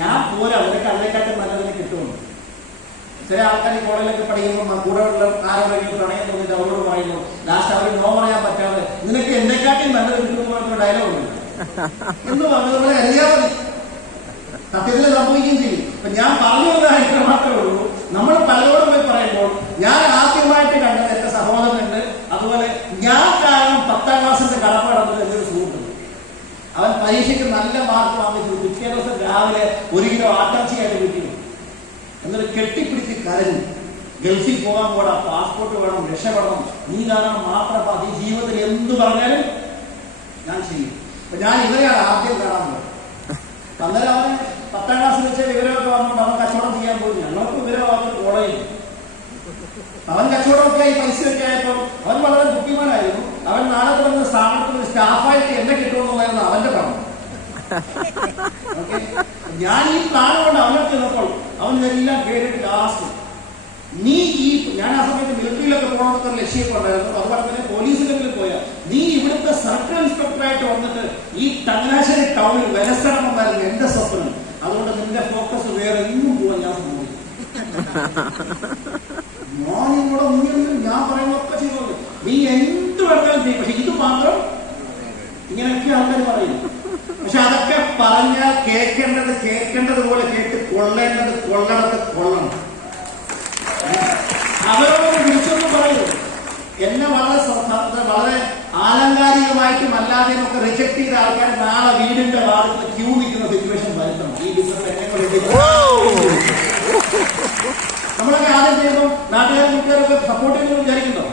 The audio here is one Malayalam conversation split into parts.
ഞാൻ പോരാ, അവരൊക്കെ അതിനെക്കാട്ടും നല്ലതിനെ കിട്ടുമെന്ന്. ചില ആൾക്കാർ ഈ കോളേജിലൊക്കെ പഠിക്കുമ്പോൾ കൂടെ ഉള്ള ആരോടെങ്കിലും പ്രണയം തോന്നിട്ട് അവരോട് പറയുന്നു, ലാസ്റ്റ് അവർ നോ പറയാൻ പറ്റാതെ നിനക്ക് എന്നെക്കാട്ടും നല്ലത് കിട്ടുമെന്ന് പറഞ്ഞ ഡയലോഗ് ഉണ്ട് എന്ന് പറഞ്ഞതുപോലെ അറിയാതെ സത്യത്തിൽ സംഭവിക്കുകയും ചെയ്യും. അപ്പൊ ഞാൻ പറഞ്ഞു വന്നതായിട്ട് മാത്രമേ ഉള്ളൂ. നമ്മൾ പലരോടും പോയി പറയുമ്പോൾ ഞാൻ ആദ്യമായിട്ട് കണ്ടത് എന്റെ സഹോദരനുണ്ട്. അതുപോലെ ഞാൻ കാരണം 10ാം ക്ലാസ്സിന്റെ കടപ്പാടത്തിൽ എന്നൊരു സുഹൃത്തുണ്ട്. അവൻ പരീക്ഷയ്ക്ക് നല്ല മാർക്ക് വാങ്ങിച്ചു. പിറ്റേ ദിവസം രാവിലെ 1 കിലോ ആട്ടാച്ചിയായിട്ട് വീട്ടിൽ എന്നിട്ട് കെട്ടിപ്പിടിച്ച് കരഞ്ഞു. ഗൾഫിൽ പോകാൻ പോടാ, പാസ്പോർട്ട് വേണം, രക്ഷപ്പെടണം, നീ കാരണം മാത്രം ഈ ജീവിതത്തിൽ എന്ത് പറഞ്ഞാലും ഞാൻ ചെയ്യും. അപ്പൊ ഞാൻ ഇവരെയാണ് ആദ്യം കാണാൻ പോകുന്നത്. അന്നേരം അവന് 10ാം ക്ലാസ്സിൽ വെച്ച വിവരമൊക്കെ വന്നുകൊണ്ട് അവൻ കച്ചവടം ചെയ്യാൻ പോയി. ഞങ്ങൾക്ക് വിവരമാകുന്ന കോളേജിൽ അവൻ കച്ചവടമൊക്കെ ആയി പൈസയൊക്കെ ആയപ്പോൾ അവൻ വളരെ ബുദ്ധിമാനായിരുന്നു. അവൻ നാളെ തുടങ്ങുന്ന സ്ഥാപനത്തിൽ സ്റ്റാഫായിട്ട് എന്നെ കിട്ടുമെന്നുള്ളതായിരുന്നു അവന്റെ പറഞ്ഞു. ഓക്കെ, ഞാൻ ഈ പ്ലാൻ കൊണ്ട് അവനെ ചെന്നപ്പോൾ അവൻ ഇതെല്ലാം കേട്ടിട്ട് ലാസ്റ്റ് നീ ഈ ഞാൻ ആ സമയത്ത് മിലിറ്ററിയിലൊക്കെ പോകണമെന്നൊക്കെ ലക്ഷ്യമൊക്കെ ഉണ്ടായിരുന്നു. അതുപോലെ തന്നെ പോലീസിലെങ്കിലും പോയാൽ നീ ഇവിടുത്തെ സർക്കിൾ ഇൻസ്പെക്ടറായിട്ട് വന്നിട്ട് ഈ ചങ്ങനാശ്ശേരി ടൗണിൽ വിലസണമെന്നായിരുന്നു എന്റെ സ്വപ്നം. അതുകൊണ്ട് നിന്റെ ഫോക്കസ് വേറെ എങ്ങും പോവാൻ ഞാൻ സമ്മതിക്കും. ഞാൻ പറയുന്നതൊക്കെ ചെയ്തോളൂ, നീ എന്ത് വേണമെങ്കിലും ചെയ്യും, പക്ഷെ ഇത് മാത്രം ഇങ്ങനെയൊക്കെ ആൾക്കാർ പറയും. പക്ഷെ അതൊക്കെ പറഞ്ഞാൽ കേൾക്കേണ്ടതുപോലെ കേട്ട് കൊള്ളേണ്ടത് കൊള്ളണത് കൊള്ളണം. അവരോട് വിളിച്ചൊന്നും പറയൂ. എന്നെ വളരെ ആലങ്കാരികമായിട്ടും അല്ലാതെ ഒക്കെ റിജക്ട് ചെയ്ത ആൾക്കാർ നാളെ വീടിന്റെ വാർഡിൽ ക്യൂ നിൽക്കുന്ന സിറ്റുവേഷൻ വരുത്തണം. ഈ ബിസിനസ് നമ്മളൊക്കെ ആദ്യം ചെയ്യുമ്പോൾ നാട്ടുകാരും വീട്ടുകാരൊക്കെ സപ്പോർട്ട് ചെയ്യുന്നു വിചാരിക്കുന്നോ?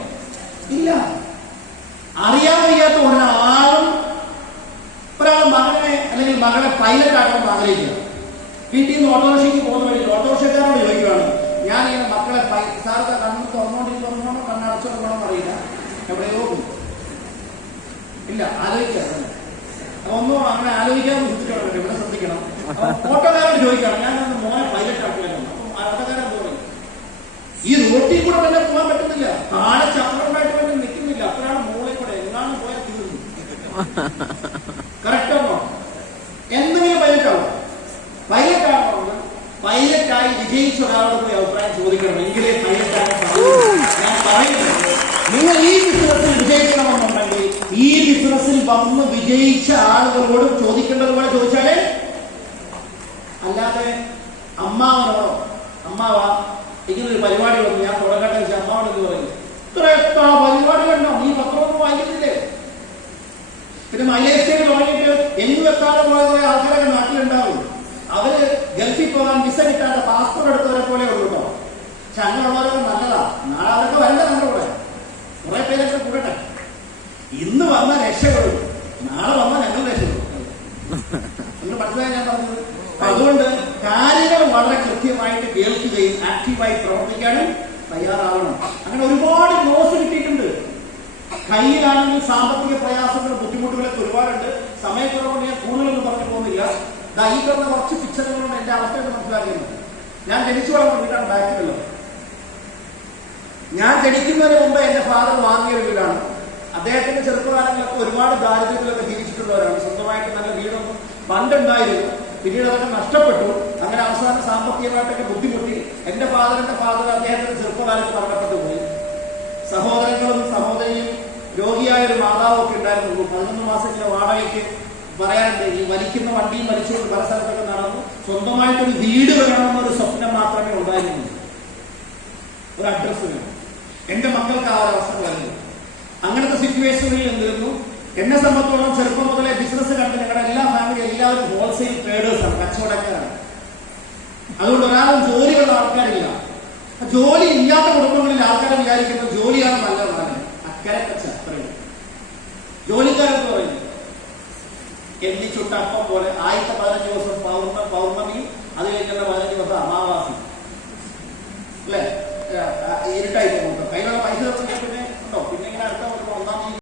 ഇല്ല. അറിയാൻ വയ്യാത്ത ഒരാളും മകനെ അല്ലെങ്കിൽ മകളെ പൈലറ്റ് ആക്കണം ആഗ്രഹിക്കുക. വീട്ടിൽ നിന്ന് ഓട്ടോറിക്ഷയ്ക്ക് പോകുന്ന വഴി ഓട്ടോറിക്ഷക്കാരോട് ചോദിക്കുകയാണ്, ഞാനിങ്ങനെ മക്കളെ സാർക്ക് കണ്ണ് തുറന്നുകൊണ്ടിരിക്കണോ കണ്ണടച്ചോണ്ടോണെന്ന് അറിയില്ല, എവിടെയോ ഇല്ല ആലോചിക്കാം. ഒന്നും അങ്ങനെ ആലോചിക്കാതെ ശ്രദ്ധിക്കണം, ഇവിടെ ശ്രദ്ധിക്കണം. ഓട്ടോക്കാരോട് ചോദിക്കണം, ഞാൻ മോനെ പൈലറ്റ് ആക്കുകയായിരുന്നു. അപ്പം ഓട്ടോക്കാരൻ പറയും, ഈ റോട്ടിൽ കൂടെ തന്നെ പോകാൻ പറ്റുന്നില്ല, താഴെ ചക്രമായിട്ട് തന്നെ നിൽക്കുന്നില്ല, അപ്പോഴാണ് മോളെ കൂടെ എങ്ങാനും പോയാൽ തീർന്നു. കറക്റ്റ് ആണോ? എന്തെങ്കിലും പൈലറ്റാവും. പൈലറ്റാവുന്നത് പൈലറ്റായി വിജയിച്ച ഒരാളോട് പോയി അഭിപ്രായം ചോദിക്കണം, എങ്കിലേ പൈലറ്റാകാൻ സാധിക്കും. ഞാൻ പറയുന്നത്, നിങ്ങൾ ഈ ബിസിനസ്സിൽ വിജയിക്കണമെന്നുണ്ടെങ്കിൽ ഈ ബിസിനസ്സിൽ വന്ന് വിജയിച്ച ആളുകളോടും ചോദിക്കേണ്ടതുപോലെ ചോദിച്ചാലേ. അല്ലാതെ അമ്മാവനോടോ അമ്മാവാ ഇങ്ങനൊരു പരിപാടി വന്നു ഞാൻ തുടങ്ങട്ടെ വെച്ചാൽ അമ്മാവനെന്ന് പറയും, ഇത്ര എത്ര പരിപാടികളുണ്ടോ, നീ പത്രമൊന്നും വായിക്കുന്നില്ലേ? പിന്നെ മലേഷ്യയിൽ തുടങ്ങിയിട്ട് എങ്ങും എത്താതെ പോയ കുറെ ആൾക്കാരൊക്കെ നാട്ടിലുണ്ടാവും. അവര് ഗൾഫിൽ പോകാൻ വിസ കിട്ടാതെ പാസ്പോർട്ട് എടുത്തവരെ പോലെ ഉള്ളൂ കേട്ടോ. പക്ഷെ അങ്ങനെയുള്ളവരൊക്കെ നല്ലതാ, നാളെ അതൊക്കെ വരണ്ട നമ്മുടെ കൂടെ. കുറെ പേരൊക്കെ കൂടട്ടെ. ഇന്ന് വന്ന രക്ഷപ്പെടും, നാളെ വന്ന ഞങ്ങൾ രക്ഷപ്പെടും. നിങ്ങൾ മനസ്സിലായി ഞാൻ പറഞ്ഞത്? അതുകൊണ്ട് കാര്യങ്ങൾ വളരെ കൃത്യമായിട്ട് കേൾക്കുകയും ആക്റ്റീവായി പ്രവർത്തിക്കാനും തയ്യാറാവണം. അങ്ങനെ ഒരുപാട് ക്ലോസ് കിട്ടിയിട്ടുണ്ട്. കയ്യിലാണെങ്കിൽ സാമ്പത്തിക പ്രയാസങ്ങൾ ബുദ്ധിമുട്ടുകളൊക്കെ ഒരുപാടുണ്ട്. സമയക്കുറവുകൊണ്ട് ഞാൻ കൂടുതലൊന്നും പറഞ്ഞു പോകുന്നില്ല. ഈ പറഞ്ഞ കുറച്ച് പിക്ചറുകളുണ്ട് എന്റെ അവസ്ഥയൊക്കെ മനസ്സിലാക്കിയത്. ഞാൻ ജനിച്ചു വളർന്ന വീടാണ് ബാക്കിലല്ലോ. ഞാൻ ജനിക്കുന്നതിന് മുമ്പ് എന്റെ ഫാദർ വാങ്ങിയ ഒരു വീടാണ്. അദ്ദേഹത്തിന്റെ ചെറുപ്പകാലങ്ങളൊക്കെ ഒരുപാട് ദാരിദ്ര്യത്തിലൊക്കെ ജീവിച്ചിട്ടുള്ളവരാണ്. സ്വന്തമായിട്ട് നല്ല വീടൊന്നും പണ്ടുണ്ടായിരുന്നു, പിന്നീട് അതൊക്കെ നഷ്ടപ്പെട്ടു. അങ്ങനെ അവസാനം സാമ്പത്തികമായിട്ടൊക്കെ ബുദ്ധിമുട്ടി. എന്റെ ഫാദറിന്റെ ഫാദർ അദ്ദേഹത്തിന്റെ ചെറുപ്പകാലത്ത് മരണപ്പെട്ടു പോയി. സഹോദരങ്ങളും സഹോദരിയും രോഗിയായ ഒരു മാതാവും ഒക്കെ ഉണ്ടായിരുന്നു. 11 മാസം ഇങ്ങനെ വാടകയ്ക്ക് പറയാനുണ്ട്. ഈ വലിക്കുന്ന വണ്ടിയും വലിച്ചുകൊണ്ട് പല സ്ഥലത്തൊക്കെ നടന്നു. സ്വന്തമായിട്ടൊരു വീട് വേണമെന്നൊരു സ്വപ്നം മാത്രമേ ഉണ്ടായിരുന്നു. ഒരു അഡ്രസ് വേണം. എന്റെ മക്കൾക്ക് ആ ഒരവസ്ഥ വരുന്നു. അങ്ങനത്തെ സിറ്റുവേഷനിൽ എന്തിരുന്നു. എന്നെ സംബന്ധിച്ചോളം ചെറുപ്പം മുതലേ ബിസിനസ് കണ്ട് ഞങ്ങളുടെ എല്ലാ ഫാമിലി എല്ലാവരും ഹോൾസെയിൽ ട്രേഡേഴ്സാണ്, കച്ചവടക്കാരാണ്. അതുകൊണ്ട് ഒരാളും ജോലിയുള്ള ആൾക്കാരില്ല. ജോലി ഇല്ലാത്ത കുടുംബങ്ങളിൽ ആൾക്കാരെ വിചാരിക്കുന്നത് ജോലിയാണ് നല്ലതാണ്. അക്കരെ കച്ച അത്രയും ജോലിക്കാരെന്ന് പറയുന്നത് എണ്ണിച്ചുട്ട അപ്പം പോലെ 1015 ദിവസം പൗർണമിയും അത് കഴിഞ്ഞുള്ള